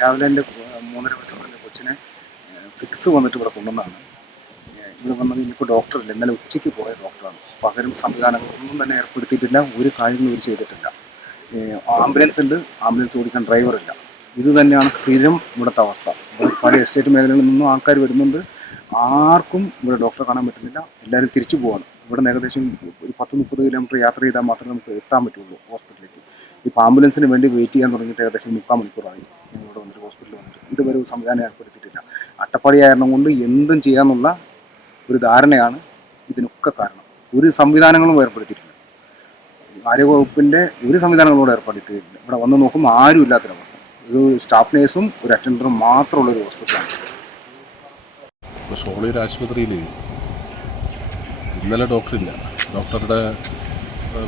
രാവിലെ എൻ്റെ 3:30 വയസ്സുള്ള എൻ്റെ കൊച്ചിനെ ഫിക്സ് വന്നിട്ട് ഇവിടെ കൊണ്ടുവന്നതാണ്. ഇവിടെ വന്നത് ഇനിയിപ്പോൾ ഡോക്ടറില്ല. ഇന്നലെ ഉച്ചയ്ക്ക് പോയ ഡോക്ടറാണ്. പകരം സംവിധാനങ്ങളൊന്നും തന്നെ ഏർപ്പെടുത്തിയിട്ടില്ല. ഒരു കാര്യങ്ങളും ഇവർ ചെയ്തിട്ടില്ല. ആംബുലൻസ് ഉണ്ട്, ആംബുലൻസ് ഓടിക്കാൻ ഡ്രൈവറില്ല. ഇത് തന്നെയാണ് സ്ഥിരം ഇവിടുത്തെ അവസ്ഥ. ഇവിടെ പഴയ എസ്റ്റേറ്റ് മേഖലകളിൽ നിന്നും ആൾക്കാർ വരുന്നുണ്ട്. ആർക്കും ഇവിടെ ഡോക്ടറെ കാണാൻ പറ്റുന്നില്ല. എല്ലാവരും തിരിച്ചു പോവാണ്. ഇവിടെ നിന്ന് ഏകദേശം ഒരു 10-30 കിലോമീറ്റർ യാത്ര ചെയ്താൽ മാത്രമേ നമുക്ക് എത്താൻ പറ്റുള്ളൂ ഹോസ്പിറ്റലിലേക്ക്. ഇപ്പോൾ ആംബുലൻസിന് വേണ്ടി വെയിറ്റ് ചെയ്യാൻ തുടങ്ങിയിട്ട് ഏകദേശം 3/4 മണിക്കൂറായി ഞങ്ങളിവിടെ വന്നിട്ട് ഹോസ്പിറ്റലിൽ വന്നിട്ട്. ഇതുവരെ ഒരു സംവിധാനം ഏർപ്പെടുത്തിയിട്ടില്ല. അട്ടപ്പാടി ആയിരുന്നു കൊണ്ട് എന്തും ചെയ്യാമെന്നുള്ള ഒരു ധാരണയാണ് ഇതിനൊക്കെ കാരണം. ഒരു സംവിധാനങ്ങളും ഏർപ്പെടുത്തിയിട്ടില്ല. ആരോഗ്യവകുപ്പിൻ്റെ ഒരു സംവിധാനങ്ങളോട് ഏർപ്പെടുത്തിയിട്ടില്ല. ഇവിടെ വന്ന് നോക്കുമ്പോൾ ആരും ഇല്ലാത്തൊരവസ്ഥ. ഒരു സ്റ്റാഫ് നേഴ്സും ഒരു അറ്റൻഡറും മാത്രമുള്ളൊരു ഹോസ്പിറ്റലാണ്. ഷോളയൂർ ആശുപത്രിയിൽ ഇന്നലെ ഡോക്ടറില്ല. ഡോക്ടറുടെ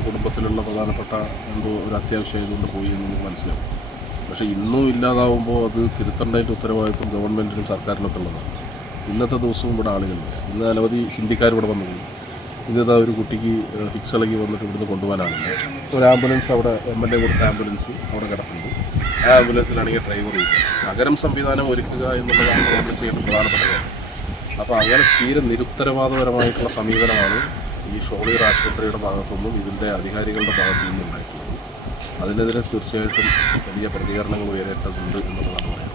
കുടുംബത്തിലുള്ള പ്രധാനപ്പെട്ട എന്തോ ഒരു അത്യാവശ്യമായതുകൊണ്ട് പോയി എന്ന് മനസ്സിലാവും. പക്ഷേ ഇന്നും ഇല്ലാതാവുമ്പോൾ അത് തിരുത്തേണ്ടതിൻ്റെ ഉത്തരവാദിത്വം ഗവൺമെൻറ്റിനും സർക്കാരിനൊക്കെ ഉള്ളതാണ്. ഇന്നത്തെ ദിവസവും ഇവിടെ ആളുകളില്ല. ഇന്ന് അനവധി ഹിന്ദിക്കാർ ഇവിടെ വന്നു പോയി. ഇന്നത്തെ ഒരു കുട്ടിക്ക് ഫിക്സ് ഇളകി വന്നിട്ട് ഇവിടുന്ന് കൊണ്ടുപോകാനാണ്. ഒരു ആംബുലൻസ് അവിടെ MLA കൊടുത്ത ആംബുലൻസ് അവിടെ കിടപ്പുണ്ട്. ആ ആംബുലൻസിലാണെങ്കിൽ ഡ്രൈവർ ഇല്ല. നഗരം സംവിധാനം ഒരുക്കുക എന്നുള്ളതാണ് നമ്മൾ ചെയ്യേണ്ട പ്രധാനപ്പെട്ട കാര്യം. അപ്പോൾ അങ്ങനെ തീരെ നിരുത്തരവാദപരമായിട്ടുള്ള സമീപനമാണ് ഈ ഷോളയൂർ ആശുപത്രിയുടെ ഭാഗത്തുനിന്നും ഇതിൻ്റെ അധികാരികളുടെ ഭാഗത്തു നിന്നും ഉണ്ടായിട്ടുള്ളത്. അതിനെതിരെ തീർച്ചയായിട്ടും വലിയ പ്രതികരണങ്ങൾ ഉയരേണ്ടതുണ്ട് എന്നുള്ളതാണ് പറയുന്നത്.